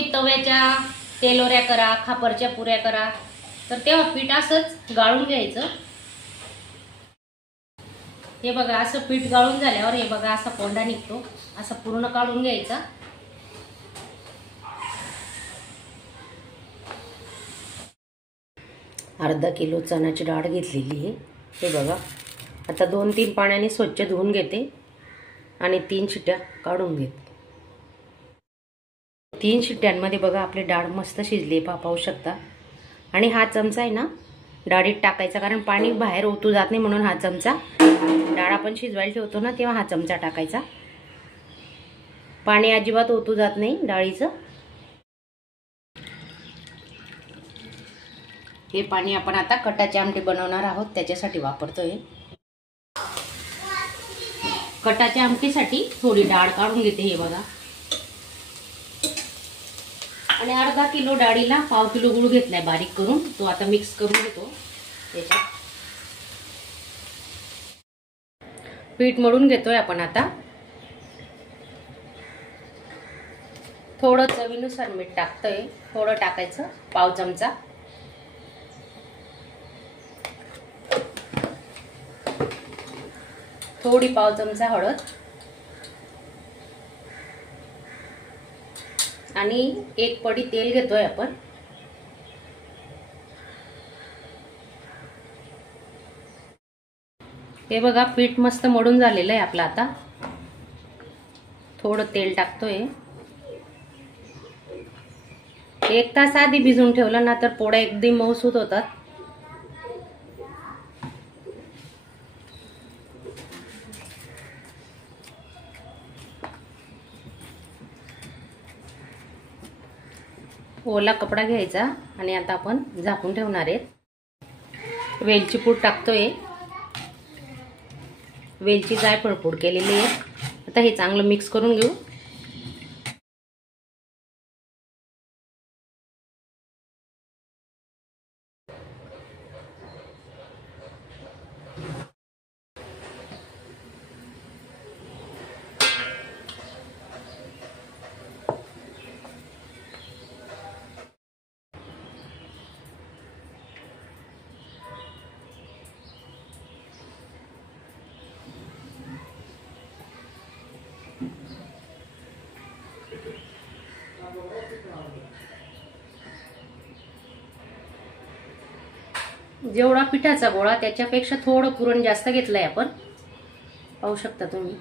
तुम्ही तव्याच्या तेलोऱ्या करा, खापरच्या पुऱ्या करा, तर तेव्हा पीठ असंच गाळून घ्यायचं। हे बघा असं पीठ गाळून झाल्यावर हे बघा असा कोंडा निघतो, असं पूर्ण काढून घ्यायचा। अर्धा किलो चण्याची डाळ घेतलेली आहे। हे बघा आता 2-3 पाण्याने स्वच्छ धुवून घेते आणि 3 शिट्ट्या काढून घेते। 3 शिट्ट्यांमध्ये बघा आपली डाळ मस्त शिजली, पाहू शकता। आणि हा चमचा आहे ना डाळीत टाकायचा, कारण पाणी बाहेर ओतू जात नाही म्हणून हा चमचा, डाळ आपण शिजवायला ठेवतो ना तेव्हा हा चमचा टाकायचा। पाणी अजिबात ओतू जात नाही डाळीचं। हे पाणी आपण आता कटाची आमटी बनवणार आहोत त्याच्यासाठी वापरतोय। कटाच्या आमटीसाठी थोडी डाळ काढून घेते। हे बघा आणि अर्धा किलो डाळीला पाव किलो गूळ घेतलाय बारीक करून, तो आता मिक्स करून घेतो। याच्यात पीठ मळून घेतोय आपण आता। थोडं चवीनुसार मीठ टाकतोय, थोडं टाकायचं, पाव चमचा। थोडी पाव चमचा हळद आणि 1 पडी तेल घेतोय आपण। हे बघा पीठ मस्त मळून झालेलं आहे आपलं। आता थोडं तेल टाकतोय। 1 तास आधी भिजवून ठेवलं ना तर पोळ्या एकदम मऊसूत होतात। ओला कपडा घ्यायचा आणि आता आपण झाकून ठेवणार आहेत। वेलची पूड टाकतोय, वेलची जायफळ पूड केलेली आहे। आता हे चांगलं मिक्स करून घेऊ। जेवढा पिठाचा गोळा त्याच्यापेक्षा थोडं पुरण जास्त घेतलंय आपण, पाहू शकता तुम्ही।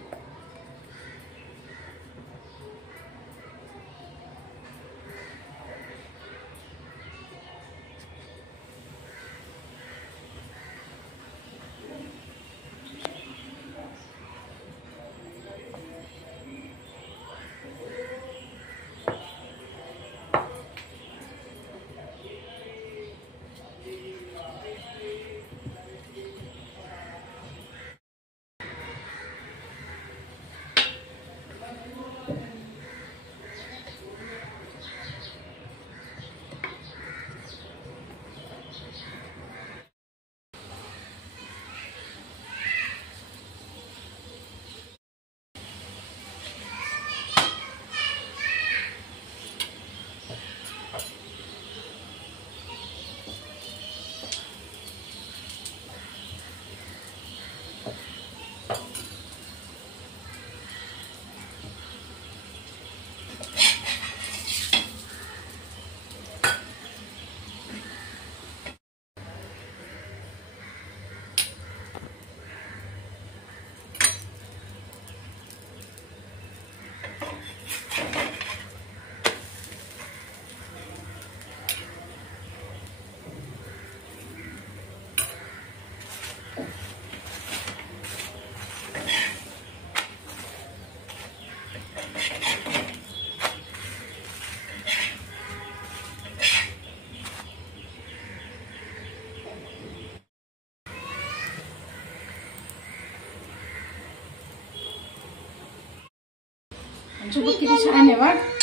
किती छान आहे बघ।